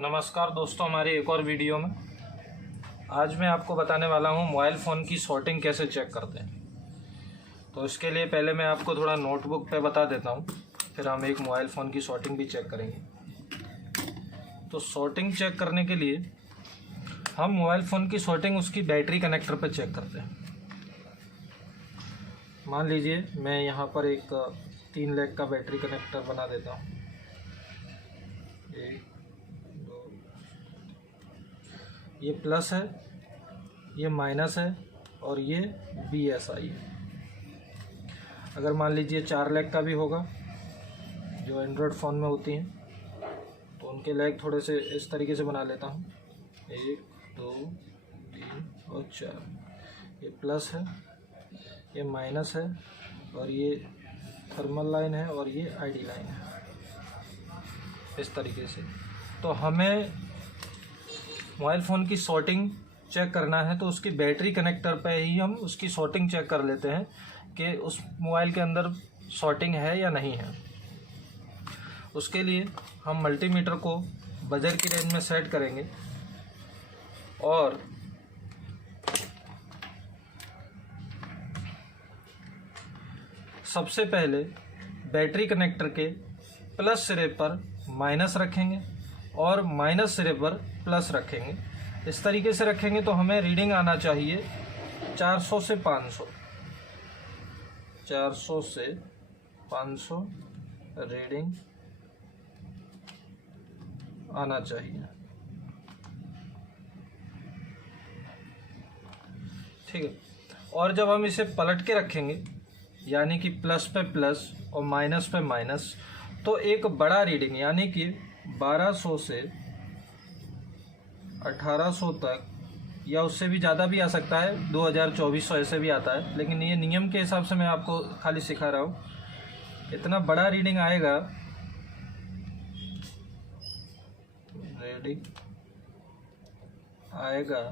नमस्कार दोस्तों, हमारी एक और वीडियो में आज मैं आपको बताने वाला हूं मोबाइल फ़ोन की शॉर्टिंग कैसे चेक करते हैं। तो इसके लिए पहले मैं आपको थोड़ा नोटबुक पे बता देता हूं, फिर हम एक मोबाइल फ़ोन की शॉर्टिंग भी चेक करेंगे। तो शॉर्टिंग चेक करने के लिए हम मोबाइल फ़ोन की शॉर्टिंग उसकी बैटरी कनेक्टर पर चेक करते हैं। मान लीजिए मैं यहाँ पर एक 3 लैख का बैटरी कनेक्टर बना देता हूँ। ये प्लस है, ये माइनस है और ये BSI है। अगर मान लीजिए 4 लैख का भी होगा, जो एंड्रॉयड फ़ोन में होती हैं, तो उनके लैग थोड़े से इस तरीके से बना लेता हूँ। 1 2 3 और 4। ये प्लस है, ये माइनस है और ये थर्मल लाइन है और ये ID लाइन है, इस तरीके से। तो हमें मोबाइल फ़ोन की शॉर्टिंग चेक करना है तो उसकी बैटरी कनेक्टर पे ही हम उसकी शॉर्टिंग चेक कर लेते हैं कि उस मोबाइल के अंदर शॉर्टिंग है या नहीं है। उसके लिए हम मल्टीमीटर को बजर की रेंज में सेट करेंगे और सबसे पहले बैटरी कनेक्टर के प्लस सिरे पर माइनस रखेंगे और माइनस सिरे पर प्लस रखेंगे। इस तरीके से रखेंगे तो हमें रीडिंग आना चाहिए 400 से 500, 400 से 500 रीडिंग आना चाहिए। ठीक है। और जब हम इसे पलट के रखेंगे, यानी कि प्लस पे प्लस और माइनस पे माइनस, तो एक बड़ा रीडिंग यानी कि 1200 से 1800 तक या उससे भी ज़्यादा भी आ सकता है, 2000-2400 ऐसे भी आता है, लेकिन ये नियम के हिसाब से मैं आपको खाली सिखा रहा हूँ। इतना बड़ा रीडिंग आएगा, रीडिंग आएगा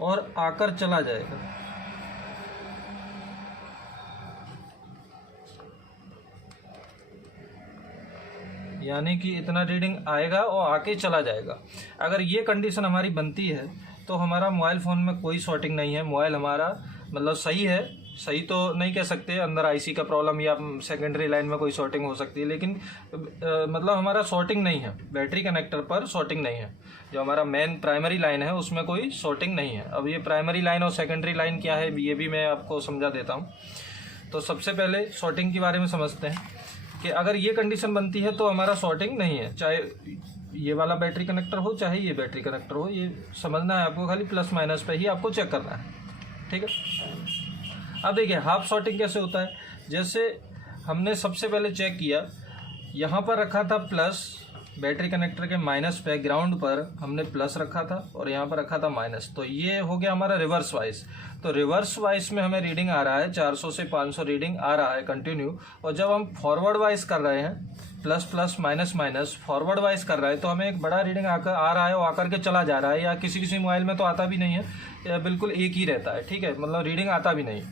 और आकर चला जाएगा। यानी कि इतना रीडिंग आएगा और आके चला जाएगा। अगर ये कंडीशन हमारी बनती है तो हमारा मोबाइल फ़ोन में कोई शॉर्टिंग नहीं है। मोबाइल हमारा मतलब सही है, सही तो नहीं कह सकते, अंदर IC का प्रॉब्लम या सेकेंडरी लाइन में कोई शॉर्टिंग हो सकती है, लेकिन मतलब हमारा शॉर्टिंग नहीं है, बैटरी कनेक्टर पर शॉर्टिंग नहीं है। जो हमारा मेन प्राइमरी लाइन है उसमें कोई शॉर्टिंग नहीं है। अब ये प्राइमरी लाइन और सेकेंडरी लाइन क्या है ये भी मैं आपको समझा देता हूँ। तो सबसे पहले शॉर्टिंग के बारे में समझते हैं कि अगर ये कंडीशन बनती है तो हमारा शॉर्टिंग नहीं है, चाहे ये वाला बैटरी कनेक्टर हो चाहे ये बैटरी कनेक्टर हो। ये समझना है आपको, खाली प्लस माइनस पे ही आपको चेक करना है। ठीक है। अब देखिए हाफ शॉर्टिंग कैसे होता है। जैसे हमने सबसे पहले चेक किया, यहाँ पर रखा था प्लस, बैटरी कनेक्टर के माइनस पे ग्राउंड पर हमने प्लस रखा था और यहाँ पर रखा था माइनस, तो ये हो गया हमारा रिवर्स वाइज। तो रिवर्स वाइज में हमें रीडिंग आ रहा है 400 से 500 रीडिंग आ रहा है कंटिन्यू। और जब हम फॉरवर्ड वाइज कर रहे हैं, plus plus minus minus forward wise कर रहे हैं, तो हमें एक बड़ा रीडिंग आकर आ रहा है और आकर के चला जा रहा है, या किसी किसी मोबाइल में तो आता भी नहीं है, या बिल्कुल एक ही रहता है। ठीक है, मतलब रीडिंग आता भी नहीं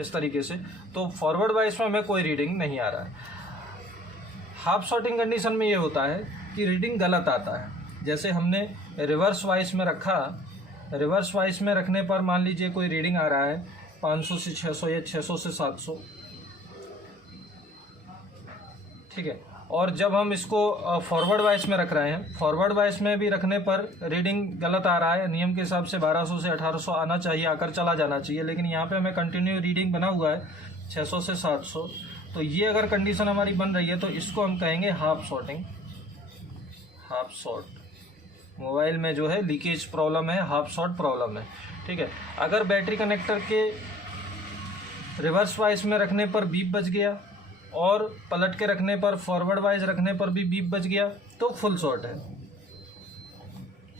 इस तरीके से। तो फॉरवर्ड वाइज में हमें कोई रीडिंग नहीं आ रहा है। हाफ शॉर्टिंग कंडीशन में ये होता है कि रीडिंग गलत आता है। जैसे हमने रिवर्स वाइज में रखा, रिवर्स वाइज में रखने पर मान लीजिए कोई रीडिंग आ रहा है 500 से 600 या 600 से 700। ठीक है। और जब हम इसको फॉरवर्ड वाइज में रख रहे हैं, फॉरवर्ड वाइज में भी रखने पर रीडिंग गलत आ रहा है। नियम के हिसाब से 1200 से 1800 आना चाहिए, आकर चला जाना चाहिए, लेकिन यहाँ पे हमें कंटिन्यू रीडिंग बना हुआ है 600 से 700। तो ये अगर कंडीशन हमारी बन रही है तो इसको हम कहेंगे half shorting. Half short mobile में जो है लीकेज प्रॉब्लम है, हाफ शॉर्ट प्रॉब्लम है। ठीक है। अगर बैटरी कनेक्टर के रिवर्स वाइज में रखने पर बीप बज गया और पलट के रखने पर, फॉरवर्ड वाइज रखने पर भी बीप बज गया, तो फुल शॉर्ट है।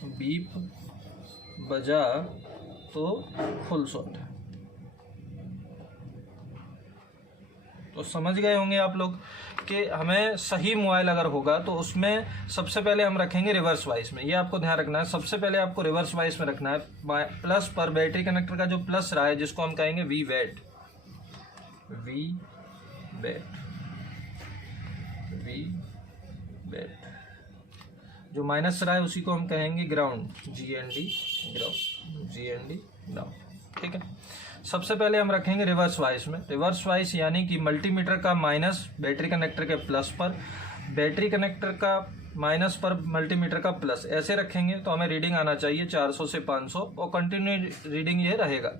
बीप बजा तो फुल शॉर्ट है। तो समझ गए होंगे आप लोग कि हमें सही मोबाइल अगर होगा तो उसमें सबसे पहले हम रखेंगे रिवर्स वाइज में। ये आपको ध्यान रखना है, सबसे पहले आपको रिवर्स वाइज में रखना है। प्लस पर बैटरी कनेक्टर का जो प्लस रहा है, जिसको हम कहेंगे VWAT, VWAT। जो माइनस सिरा है उसी को हम कहेंगे ground, GND ground, GND ground. ठीक है, सबसे पहले हम रखेंगे रिवर्स वाइस में। रिवर्स वाइस यानी कि मल्टीमीटर का माइनस बैटरी कनेक्टर के प्लस पर, बैटरी कनेक्टर का माइनस पर मल्टीमीटर का प्लस, ऐसे रखेंगे तो हमें रीडिंग आना चाहिए 400 से 500 और कंटिन्यू रीडिंग ये रहेगा।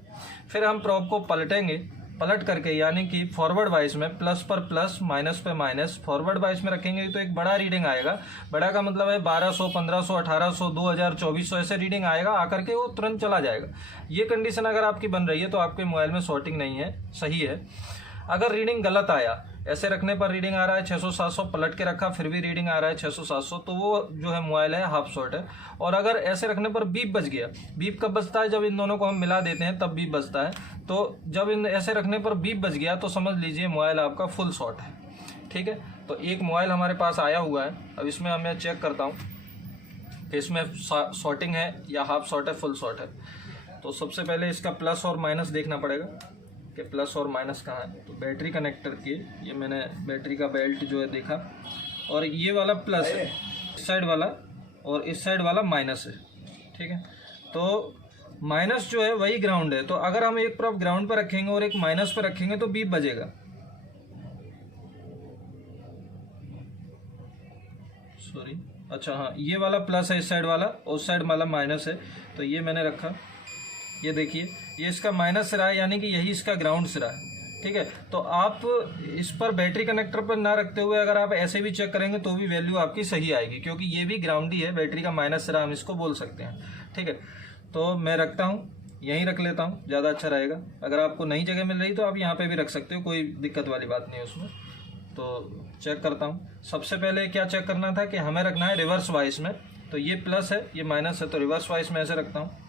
फिर हम प्रोब को पलटेंगे, पलट करके यानी कि फॉरवर्ड वाइस में प्लस पर प्लस माइनस पे माइनस फॉरवर्ड वाइस में रखेंगे तो एक बड़ा रीडिंग आएगा। बड़ा का मतलब है 1200, 1500, 1800, 2000, 2400 ऐसे रीडिंग आएगा, आकर के वो तुरंत चला जाएगा। ये कंडीशन अगर आपकी बन रही है तो आपके मोबाइल में शॉर्टिंग नहीं है, सही है। अगर रीडिंग गलत आया, ऐसे रखने पर रीडिंग आ रहा है 600-700, पलट के रखा फिर भी रीडिंग आ रहा है 600-700, तो वो जो है मोबाइल है हाफ शॉर्ट है। और अगर ऐसे रखने पर बीप बज गया, बीप कब बजता है, जब इन दोनों को हम मिला देते हैं तब बीप बजता है। तो जब इन ऐसे रखने पर बीप बज गया तो समझ लीजिए मोबाइल आपका फुल शॉर्ट है। ठीक है, तो एक मोबाइल हमारे पास आया हुआ है। अब इसमें मैं चेक करता हूँ कि इसमें शॉर्टिंग है या हाफ शॉर्ट है, फुल शॉर्ट है। तो सबसे पहले इसका प्लस और माइनस देखना पड़ेगा कि प्लस और माइनस कहाँ है। तो बैटरी कनेक्टर के ये मैंने बैटरी का बेल्ट जो है देखा, और ये वाला प्लस है इस साइड वाला, और इस साइड वाला माइनस है। ठीक है, तो माइनस जो है वही ग्राउंड है। तो अगर हम एक प्रोब ग्राउंड पर रखेंगे और एक माइनस पर रखेंगे तो बीप बजेगा। सॉरी, अच्छा हाँ, ये वाला प्लस है इस साइड वाला, उस साइड वाला माइनस है। तो ये मैंने रखा, ये देखिए ये इसका माइनस सिरा है यानी कि यही इसका ग्राउंड सिरा है। ठीक है, तो आप इस पर बैटरी कनेक्टर पर ना रखते हुए अगर आप ऐसे भी चेक करेंगे तो भी वैल्यू आपकी सही आएगी, क्योंकि ये भी ग्राउंड ही है, बैटरी का माइनस सिरा हम इसको बोल सकते हैं। ठीक है, तो मैं रखता हूँ, यहीं रख लेता हूँ, ज़्यादा अच्छा रहेगा। अगर आपको नई जगह मिल रही तो आप यहाँ पे भी रख सकते हो, कोई दिक्कत वाली बात नहीं है उसमें। तो चेक करता हूँ, सबसे पहले क्या चेक करना था कि हमें रखना है रिवर्स वाइस में। तो ये प्लस है, ये माइनस है, तो रिवर्स वाइस में ऐसे रखता हूँ।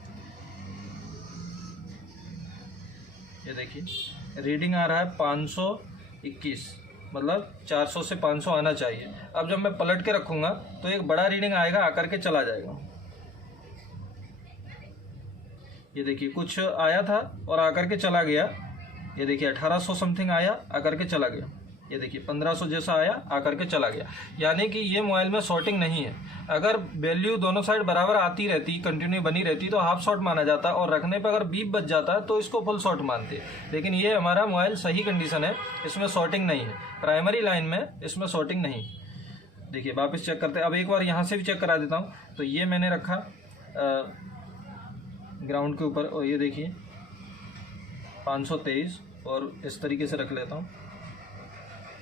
ये देखिए रीडिंग आ रहा है 521, मतलब 400 से 500 आना चाहिए। अब जब मैं पलट के रखूँगा तो एक बड़ा रीडिंग आएगा, आकर के चला जाएगा। ये देखिए कुछ आया था और आकर के चला गया। ये देखिए 1800 समथिंग आया, आकर के चला गया। ये देखिए 1500 जैसा आया, आकर के चला गया। यानी कि ये मोबाइल में शॉर्टिंग नहीं है। अगर वैल्यू दोनों साइड बराबर आती रहती, कंटिन्यू बनी रहती, तो हाफ शॉर्ट माना जाता, और रखने पर अगर बीप बच जाता तो इसको फुल शॉर्ट मानते। लेकिन ये हमारा मोबाइल सही कंडीशन है, इसमें शॉर्टिंग नहीं है, प्राइमरी लाइन में इसमें शॉर्टिंग नहीं। देखिए वापस चेक करते हैं, अब एक बार यहाँ से भी चेक करा देता हूँ। तो ये मैंने रखा ग्राउंड के ऊपर, और ये देखिए 523, और इस तरीके से रख लेता हूँ।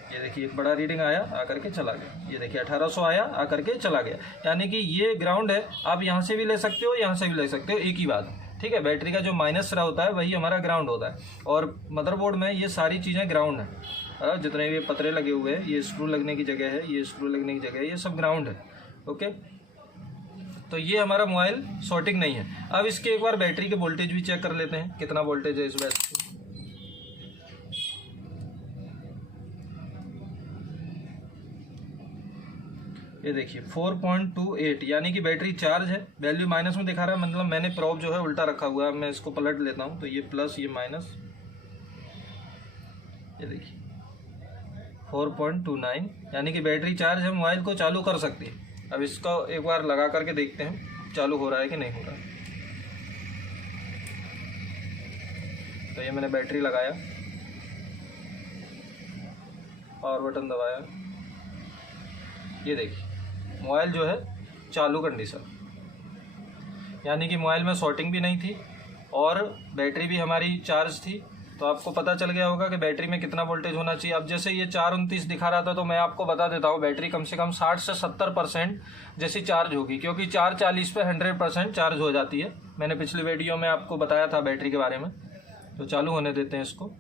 ये देखिए एक बड़ा रीडिंग आया, आकर के चला गया। ये देखिए 1800 आया, आकर के चला गया। यानी कि ये ग्राउंड है। आप यहाँ से भी ले सकते हो, यहाँ से भी ले सकते हो, एक ही बात। ठीक है, बैटरी का जो माइनस सिरा होता है वही हमारा ग्राउंड होता है, और मदरबोर्ड में ये सारी चीज़ें ग्राउंड है। जितने भी पतरे लगे हुए हैं, ये स्क्रू लगने की जगह है, ये स्क्रू लगने की जगह है, ये सब ग्राउंड है। ओके, तो ये हमारा मोबाइल शॉर्टिंग नहीं है। अब इसके एक बार बैटरी के वोल्टेज भी चेक कर लेते हैं, कितना वोल्टेज है इस बैटरी। ये देखिए 4.28, यानी कि बैटरी चार्ज है। वैल्यू माइनस में दिखा रहा है, मतलब मैंने प्रोब जो है उल्टा रखा हुआ है। मैं इसको पलट लेता हूँ, तो ये प्लस, ये माइनस। ये देखिए 4.29, यानी कि बैटरी चार्ज है, मोबाइल को चालू कर सकती है। अब इसको एक बार लगा करके देखते हैं चालू हो रहा है कि नहीं हो रहा है। तो ये मैंने बैटरी लगाया, पावर बटन दबाया, ये देखिए मोबाइल जो है चालू कंडीशन, यानी कि मोबाइल में शॉर्टिंग भी नहीं थी और बैटरी भी हमारी चार्ज थी। तो आपको पता चल गया होगा कि बैटरी में कितना वोल्टेज होना चाहिए। अब जैसे ये 429 दिखा रहा था, तो मैं आपको बता देता हूँ बैटरी कम से कम 60 से 70% जैसी चार्ज होगी, क्योंकि 440 पे 100% चार्ज हो जाती है। मैंने पिछली वीडियो में आपको बताया था बैटरी के बारे में। तो चालू होने देते हैं इसको।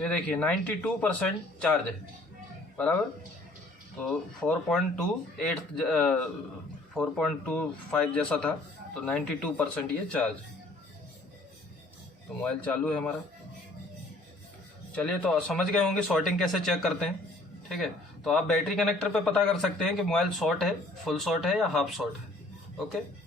ये देखिए 92% चार्ज है बराबर। तो 4.25 जैसा था, तो 92% ये चार्ज। तो मोबाइल चालू है हमारा। चलिए, तो समझ गए होंगे शॉर्टिंग कैसे चेक करते हैं, ठीक है। तो आप बैटरी कनेक्टर पे पता कर सकते हैं कि मोबाइल शॉर्ट है, फुल शॉर्ट है या हाफ शॉर्ट है। ओके।